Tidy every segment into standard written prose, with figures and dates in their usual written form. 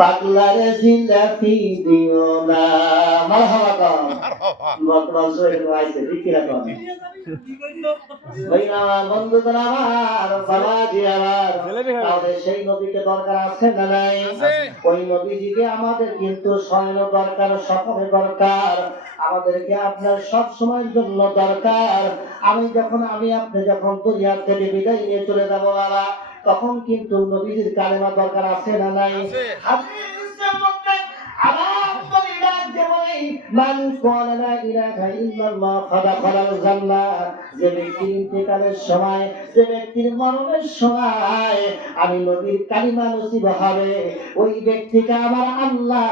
পাগলারে জিলাপি দিও না মারহাবা বর্তমান সময়ে আইছে ঠিক কি না ভাই আমার বন্ধুদের আমার বাবাজি আমার তাহলে সেই নবীকে দরকার আছে না নাই ওই নবীজিকে আমাদের কিন্তু স্বয়ং দরকার সকলে দরকার আমাদেরকে আপনার সব সময়ের জন্য দরকার আমি আপনি যখন দুনিয়া থেকে বিদায় নিয়ে চলে যাবো বাবা তখন কিন্তু নবীজির কালেমা দরকার আছে না নাই হাদিসের মধ্যে আলহামদুলিল্লাহ যে বলে মান ক্বালা লা ইলাহা ইল্লাল্লাহ ফাদাখালাল জান্নাহ যে ব্যক্তির ইন্তেকালের সময় যে ব্যক্তির মরণের সময় আমি নবীর কালিমা নসিব হবে ওই ব্যক্তিকে আমার আল্লাহ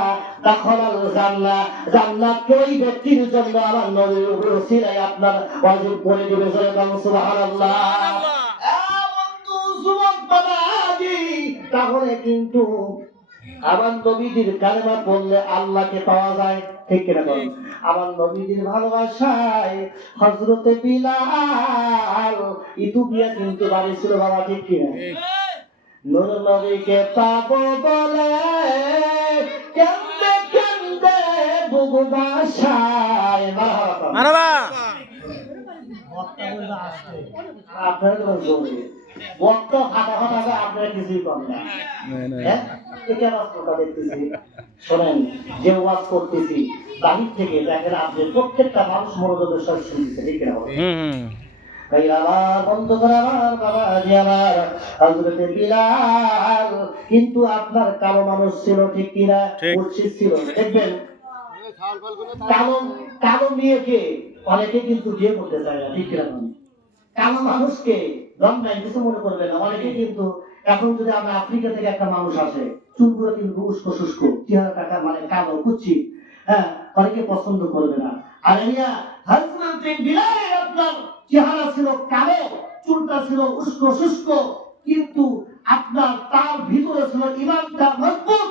দাখালাল জান্নাহ জান্নাতকে ওই ব্যক্তির জন্য আমার নবীর ওসিলায় আপনার ওয়াজিব করে দিবে সুবহানাল্লাহ তাহলে কিন্তু আমার নবীজির কালেমা পড়লে আল্লাহকে পাওয়া যায় ঠিক কিনা বলেন আমার নবীজির ভালোবাসায় হযরতে বিলাল ইথিওপিয়া কিন্তু বাড়ি ছিল বাবা ঠিক কিনা নূর নবীকে পাবো বলে কেন্দে কেন্দে বুবু বাসায় মারহাবা বক্তা বলবা আসছে আপনারা জোরে বক্তা ফাটা ফাটা আপনারা কিছুই করেন না হ্যাঁ এটা কথা দেখতেছি শোনেন যে ওয়াজ করতেছি বাহির থেকে দেখেন আপনি প্রত্যেকটা মানুষ মনোযোগের সাথে শুনতেছে ঠিক না ভাই আমার বন্ধু করে আমার বাবা যে আমার হযরতে বিলাল কিন্তু আপনার কালো মানুষ ছিল ঠিক কিনা উচিত ছিল দেখবেন কালো মেয়েকে অনেকে কিন্তু বিয়ে করতে চায় না ঠিক কিনা কালো মানুষকে লন্ডন কিছু মনে করবে না অনেকে কিন্তু এখন যদি আমরা আফ্রিকা থেকে একটা মানুষ আসে চুলগুলো কিন্তু উস্কো শুষ্ক চেহারা টাকা মানে কালো কুচি হ্যাঁ অনেকে পছন্দ করবে না আর হযরতে বিলালের আপনার চেহারা ছিল কালো চুলটা ছিল উস্কো শুষ্ক কিন্তু আপনার তার ভিতরে ছিল ঈমানটা মজবুত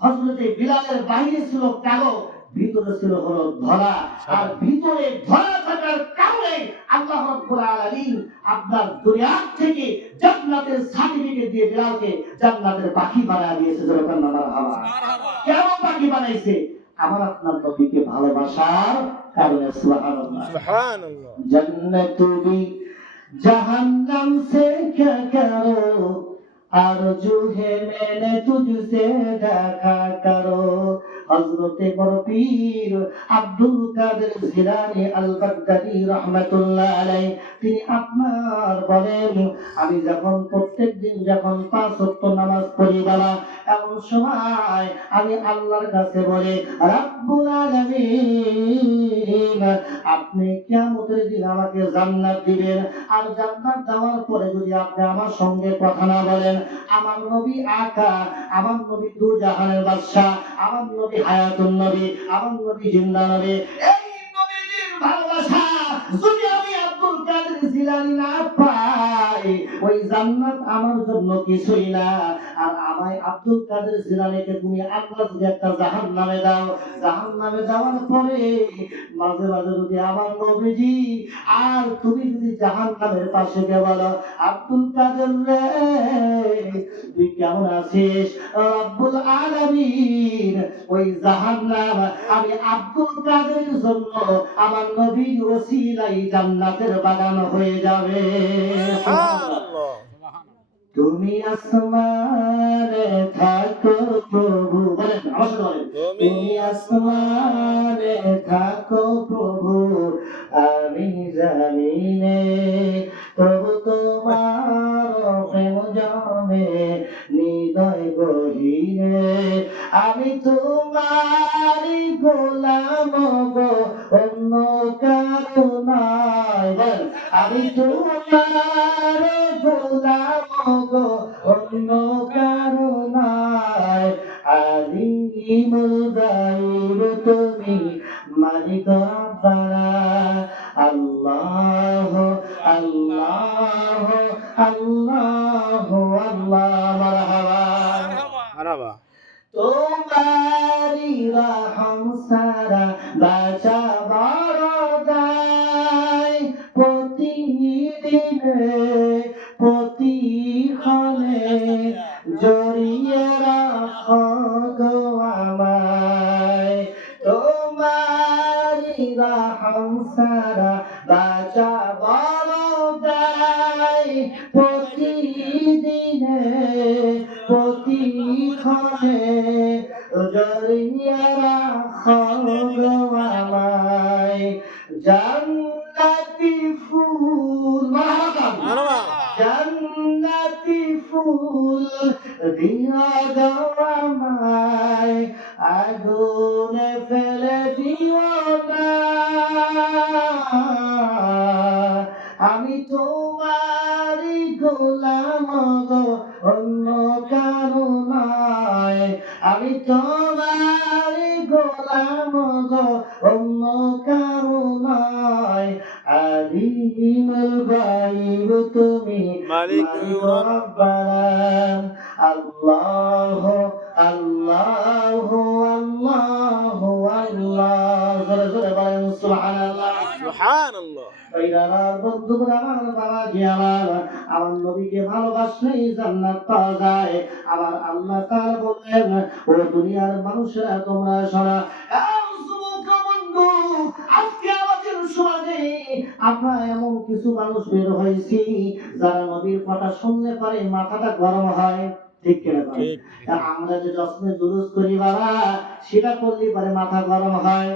হযরতে বিলালের বাইরে ছিল কালো ভিতরে ছিল হলো ধরা আর ভিতরে ধরা থাকার কারণে আল্লাহ রাব্বুল আলামিন আপনার দুনিয়া থেকে জান্নাতের সার্টিফিকেট দিয়ে বিলালকে জান্নাতের পাখি বানায় দিয়েছে যখন মারহাবা কেন পাখি বানাইছে আমার আপনার নবীকে ভালোবাসার কারণে সুবহানাল্লাহ সুবহানাল্লাহ জান্নাতু বি জাহান্নাম সে क्या करो आरज़ू है मैंने तुझसे देखा करो হযরতে বড় পীর আব্দুল কাদের জিলানী আল বাগদাদী রাহমাতুল্লাহ আলাইহি তিনি আপনার বলেন আমি যখন প্রত্যেকদিন যখন 5 ওয়াক্ত নামাজ পড়ি বাবা এমন সময় আমি আল্লাহর কাছে বলি রব্বুল আলামিন আপনি কিয়ামতের দিন আমাকে জান্নাত দিবেন আর জান্নাত দেওয়ার পরে যদি আপনি আমার সঙ্গে কথা না বলেন আমার নবী আকা আমার নবী দু জাহানের বাদশা আমার নবী হায়াতুন নবী আমার নবী জিন্দা নবী এই নবীর ভালোবাসা যদি আমি আব্দুল কাদের জিলানী না পাই ওই জান্নাত আমার জন্য কিছুই না আর আমায় আব্দুল কাদের জিলানীকে তুমি আল্লাহ যদি একটা জাহান্নামে দাও জাহান্নামে দেওয়ার পরে মাঝে মাঝে যদি আমার নবীজি আর তুমি যদি জাহান্নামের পাশে গিয়ে বলো আব্দুল কাদের রে তুই কেমন আছিস রব্বুল আলামিন ওই জাহান্নাম আমি আব্দুল কাদের জন্য আমার নবীর ওসিলায় জান্নাতের বাগান হয়ে যাবে সুবহানাল্লাহ তুমি আসমানে থাকো প্রভু বলেন আমার সাথে বলেন তুমি আসমানে থাকো প্রভু আমি জমিনে প্রভু তোমার প্রেম জমে হৃদয় গহীনে আমি তোমারই গোলাম গো অন্য কারো নয় আমি তোমার গোলাম গো অন্য কারো নয় আলিমুল গায়ব তুমি মালিক রব্বানা আল্লাহ আল্লাহ আল্লাহ আল্লাহ মারহাবা তোমারি রহম সারা বাঁচা বড় দায় প্রতিদিনে প্রতিক্ষণে জড়িয়ে রাখো খনে জড়িয়ে রাখো গো আমায় জান্নাতি ফুল জান্নাতি ফুল দিয়া দাও আমায় আগুনে ফেলে দিও না আমি তোমারই গোলাম গো অন্য কারো নয় আমি তোমারই গোলাম গো অন্য কারো নয় আলিমুল গায়ব তুমি মালিক রব্বানা আল্লাহ আল্লাহ আল্লাহ আল্লাহ জোরে জোরে বলেন সুবহানাল্লাহ সুবহানাল্লাহ। আমার বন্ধুরা আমার বাবাজি আমার নবীকে ভালোবাসলেই জান্নাত পাওয়া যায় আমার আল্লাহ তাআলা বললেন ও দুনিয়ার মানুষেরা তোমরা শোনো বন্ধু আজকে আমাদের সমাজে আমরা এমন কিছু মানুষ বের হয়েছি যারা নবীর কথা শুনলে পারে মাথাটা গরম হয় ঠিক কিনা আমরা যে যশ্নে জুলুস করি বাবা সেটা করলে পারে মাথা গরম হয়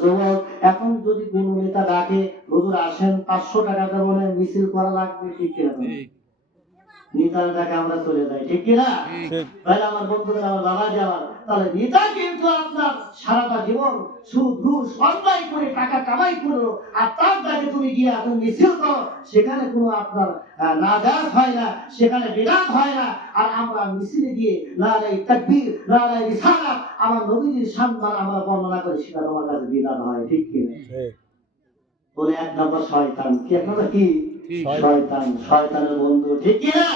যুবক এখন যদি কোনো নেতা ডাকে হুজুর আসেন 500 টাকা দেবো মিছিল করা লাগবে ঠিক কিনা নেতার ডাকে আমরা চলে যাই ঠিক কিনা ভাই আমার বন্ধুদের আমার বাবা যাওয়ার তাহলে নেতা কিন্তু আপনার সারাটা জীবন সুদ ঘুষ অন্যায় করে টাকা কামাই করো আর তার ডাকে তুমি গিয়ে এখন মিছিল করো সেখানে কোনো আপনার নাজাত হয় না সেখানে বিরাট হয় না আর আমরা মিছিলে গিয়ে নারে তাকবীর নারে রিসালাত আমার নবীজির সম্মান আমরা বর্ণনা করি সেটা তোমার কাছে বিরাট হয় ঠিক কিনা বলে এক নম্বর শয়তান কি এক নম্বর কি শয়তান শয়তানের বন্ধু ঠিক কিনা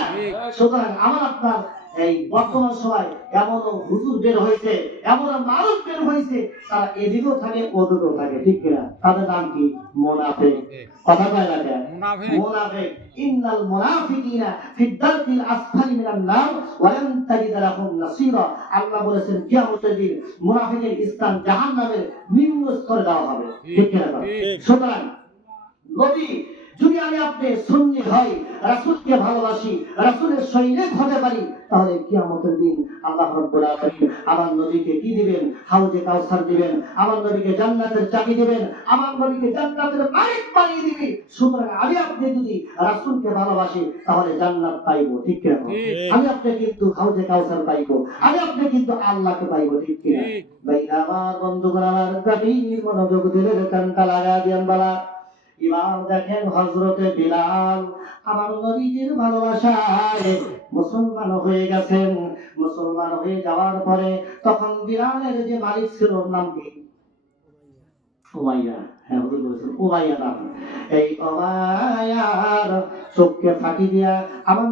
সুতরাং আমার আপনার এই বর্তমান সময় এমন হুজুর বের হয়েছে এমন মানুষ বের হয়েছে তারা এদিকেও থাকে ওদিকেও থাকে ঠিক কিনা তাদের নাম কি মুনাফিক কথা কয় না কেন মুনাফিক ইন্নাল মুনাফিকিনা ফি দারকিল আসফালি মিনান নার ওয়া লান তাজিদ লাহুম নাসীরা আল্লাহ বলেছেন কিয়ামতের দিন মুনাফিকের স্থান জাহান্নামের নিম্ন স্তরে দেওয়া হবে ঠিক কিনা সুতরাং নবী যদি আমি আপনি সুন্নি হই রাসূলকে ভালোবাসি রাসূলের সৈনিক হতে পারি তাহলে কিয়ামতের দিন আল্লাহ রাব্বুল আলামিন আমার নবীকে কি দিবেন হাউজে কাউসার দিবেন আমার নবীকে জান্নাতের চাবি দিবেন আমার নবীকে জান্নাতের মালিক বানিয়ে দিবেন সুতরাং আমি আপনি যদি রাসূলকে ভালোবাসি তাহলে জান্নাত পাইবো ঠিক কি না আমি আপনি কিন্তু হাউজে কাউসার পাইবো আমি আপনি কিন্তু আল্লাহকে পাইবো ঠিক কি না ভাই আমার বন্ধুগণ আমার গভীর মনোযোগ দিলে কানটা লাগা দিয়ান বাবা ইমাম দেখেন হযরতে বিলাল আমার নবীজির ভালোবাসায় মুসলমান হয়ে গেছেন মুসলমান হয়ে যাওয়ার পরে তখন বিলালের যে মালিক ছিল নাম কি উমাইয়া হ্যাঁ হুজুর বলেছেন উমাইয়া নাম এই উমাইয়ার চোখকে ফাঁকি দিয়া আমার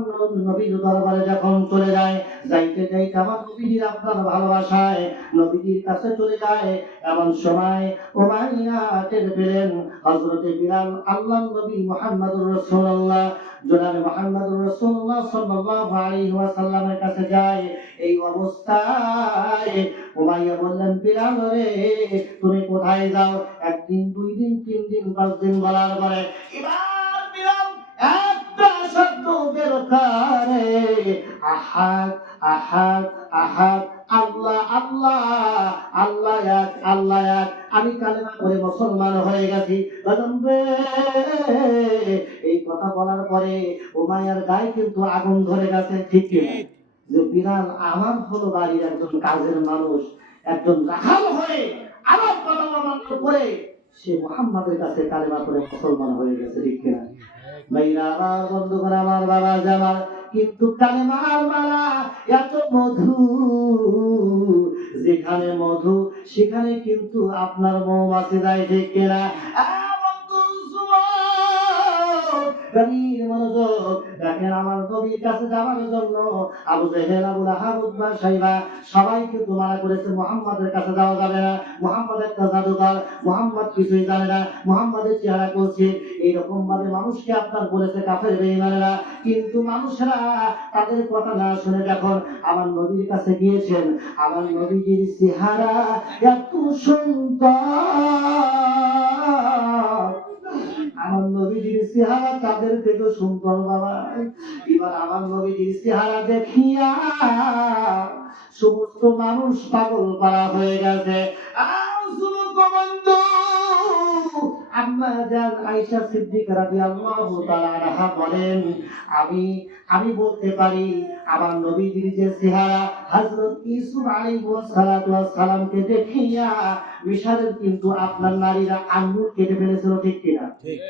নবীর দরবারে যখন চলে যায় যাইতে যাইতে আমার নবীজির আপনার ভালোবাসায় নবীজির কাছে চলে যায় এমন সময় উমাইয়া টের পেলেন হযরতে বিলাল আল্লাহর নবী মুহাম্মদুর রাসূলুল্লাহ জনাবে মুহাম্মদুর রাসূলুল্লাহ সাল্লাল্লাহু আলাইহি ওয়াসাল্লামের কাছে যায় এই অবস্থায় উমাইয়া বললেন বিলাল রে তুমি কোথায় যাও একদিন দুই দিন তিন দিন পাঁচ দিন বলার পরে এবার বিলাল একটা শব্দ বের করে আহাদ আহাদ আহাদ আল্লাহ আল্লাহ আল্লাহ এক আল্লাহ এক আমি কালেমা পড়ে মুসলমান হয়ে গেছি এই কথা বলার পরে উমাইয়ার গায়ে কিন্তু আগুন ধরে গেছে ঠিক কি যে বিলাল আমার হলো বাড়ির একজন কাজের মানুষ একজন রাখাল হয়ে আমার কথা অমান্য করে সে মুহাম্মাদের কাছে কালেমা পড়ে মুসলমান হয়ে গেছে ঠিক কিনা ভাইরা আমার বন্ধুগণ আমার বাবা জামাল কিন্তু কালেমার মালা এত মধু যেখানে মধু সেখানে কিন্তু আপনার মৌমাছি যায় ঠিক কিনা দেখেন আমার নবীর কাছে যাওয়ার জন্য আবু জেহেল আবু লাহাব উতবা সাইবা সবাই কিন্তু মানা করেছে মুহাম্মাদের কাছে যাওয়া যাবে না মুহাম্মদ একটা জাদুকর মুহাম্মদ কিছুই জানে না মুহাম্মাদের চেহারা করছে এইরকম ভাবে মানুষকে আপনার বলেছে কাফের বেঈমানেরা কিন্তু মানুষরা তাদের কথা না শুনে যখন আমার নবীর কাছে গিয়েছেন আমার নবীজির চেহারা এত সুন্দর আমার নবীজির চেহারা তাদের থেকে সুন্দর বাবা। এবার আমার নবীজির চেহারা দেখিয়া সমস্ত মানুষ পাগল পাড়া হয়ে গেছে। আম্মা জান আয়েশা সিদ্দিকা রাদিয়াল্লাহু তাআলা আনহা বলেন, আমি বলতে পারি আমার নবীজির যে চেহারা হযরত ইউসুফ আলাইহিস সালাতু ওয়াস সালামকে দেখিয়া মিশরের কিন্তু আপনার নারীরা আঙ্গুল কেটে ফেলেছিল, ঠিক কিনা? ঠিক।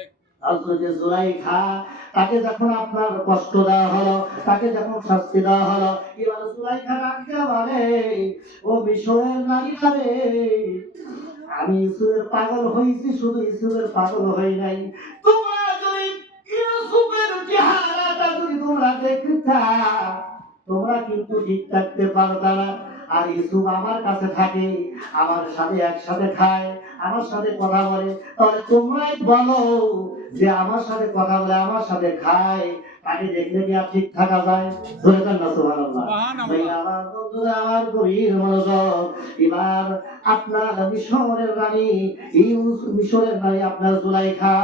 হযরত জুলাইখা তাকে যখন আপনার কষ্ট দেওয়া হলো, তাকে যখন শাস্তি দেওয়া হলো, এবার জুলাইখা রাখতে বলে, ও মিশরের নারীরা রে, আমি ইউসুফের পাগল হয়েছি, শুধু ইউসুফের পাগল হই নাই, তোমরা যদি ইউসুফের চেহারাটা যদি তোমরা দেখতা তোমরা কিন্তু ঠিক থাকতে পারতা না। আর ইউসুফ আমার কাছে থাকে, আমার সাথে একসাথে খায়, আমার সাথে কথা বলে, তাহলে তোমরাই বলো যে আমার সাথে কথা বলে, আমার সাথে খায়, তাকে দেখলে কি আর ঠিক থাকা যায়? ধরে যান না সুবহানাল্লাহ। আমার বন্ধুরা, আমার গভীর মনোযোগ। এবার আপনার মিশরের রানী মিশরের নারী আপনার জুলাইখা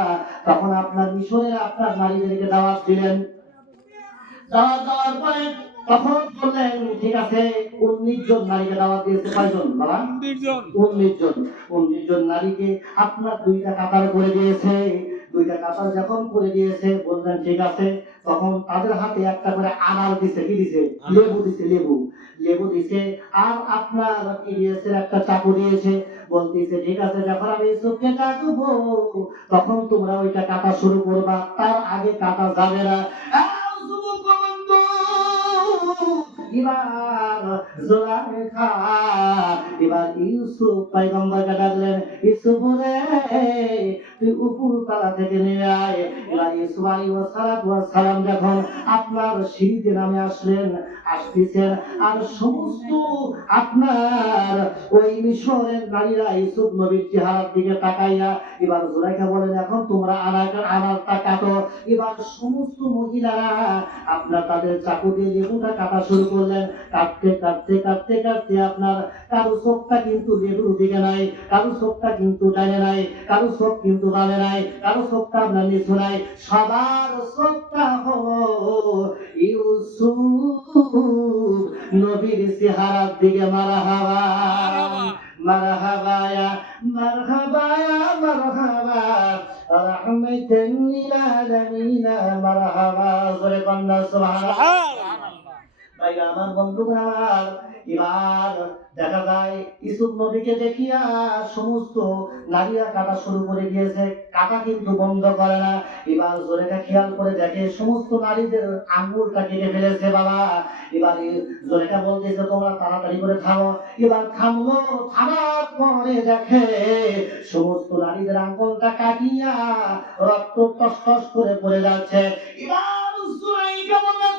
তখন আপনার মিশরের আপনার নারীদেরকে দাওয়াত দিলেন। দাওয়াত দেওয়ার পরে তখন বললেন ঠিক আছে, 19 জন নারীকে দাওয়াত দিয়েছে। কয়জন বাবা? 19 জন। 19 জন নারীকে আপনার দুইটা কাতার করে দিয়েছে। দুইটা কাতার যখন করে দিয়েছে বললেন ঠিক আছে, তখন তাদের হাতে একটা করে আনার দিছে। কি দিছে? লেবু দিছে, লেবু দিছে। আর আপনার কি দিয়েছে? একটা চাকু দিয়েছে। বলতেছে ঠিক আছে, যখন আমি ইউসুফকে কাটবো তখন তোমরা ওইটা কাটা শুরু করবা, তার আগে কাটা যাবে না। এবার ইউসুফ পয়গম্বরকে ডাকলেন, ইউসুফ রে তুই উপর তলা থেকে নেমে আয়। এবার ইউসুফ আলাইহিস সালাম যখন আপনার সিঁড়িতে নামে আসতেছেন, আর সমস্ত আপনার ওই মিশরের নারীরা ইউসুফ নবীর চেহারার দিকে তাকাইয়া এবার জুলাইখা বলেন, এখন তোমরা আনারটা কাটো। এবার সমস্ত মহিলারা আপনার তাদের চাকু দিয়ে লেবুটা কাটা শুরু করলেন। কাটতে কাটতে কাটতে কাটতে আপনার কারো চোখটা কিন্তু লেবুর দিকে নাই, কারো চোখটা কিন্তু ডানে নাই, কারো চোখ কিন্তু বামে নাই, কারো চোখটা আপনার নিচু নাই, সবার চোখটা হলো ইউসুফ নবীর চেহারার দিকে। মারহাবা মারহাবা ইয়া মারহাবা ইয়া মারহাবা রাহমাতান লিল আলামিন মারহাবা। জোরে কন্যা সুবহানাল্লাহ। ভাই আমার বন্ধুরা, এবার দেখা যায় ইউসুফ নবীকে দেখিয়া সমস্ত নারীরা কাটা শুরু করে দিয়েছে, কাটা কিন্তু বন্ধ করে না। এবার জোরেখা খেয়াল করে দেখে সমস্ত নারীদের আঙ্গুলটা কেটে ফেলেছে বাবা। এবার জোরেখা বলতেছে তোমরা তাড়াতাড়ি করে থামো। এবার থামলো, থামার পরে দেখে সমস্ত নারীদের আঙ্গুলটা কাটিয়া রক্ত টস করে পড়ে যাচ্ছে। এবার জোরেখা বললেন,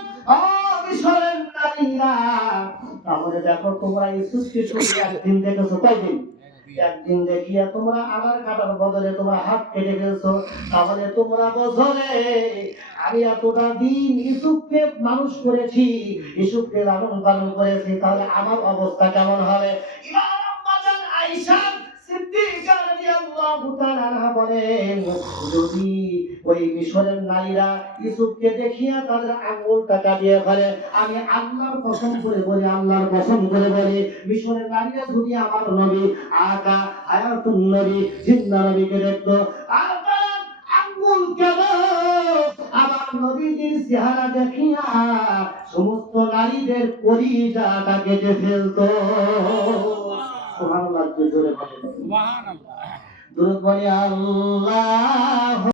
মিশরের নারীরা, তাহলে দেখো তোমরা ইউসুফকে শুধু একদিন দেখেছো, কয়দিন? একদিন দেখিয়া তোমরা আনার কাটার বদলে তোমরা হাত কেটে ফেলছো, তাহলে তোমরা বোঝলে আমি এতটা দিন ইউসুফকে মানুষ করেছি, ইউসুফকে লালন পালন করেছি, তাহলে আমার অবস্থা কেমন হবে? এবার আম্মা জান আয়েশা সিদ্দিকা রাদিয়াল্লাহু তাআলা আনহা বলেন, যদি ওই মিশরের নারীরা ইউসুফকে দেখিয়া তাদের আঙ্গুলটা কাটিয়ে ফেলে, আমি আল্লাহর কসম করে বলি, আল্লাহর কসম করে বলি, মিশরের নারীরা যদি আমার নবী আকা হায়াতুন নবী জিন্দা নবীকে দেখতো, আঙ্গুল কেন আমার নবীজির চেহারা দেখিয়া সমস্ত নারীদের কলিজাটা কেটে ফেলতো। সুবহানাল্লাহ, জোরে বলেন সুবহানাল্লাহ। দুরূদ বলি আল্লাহ।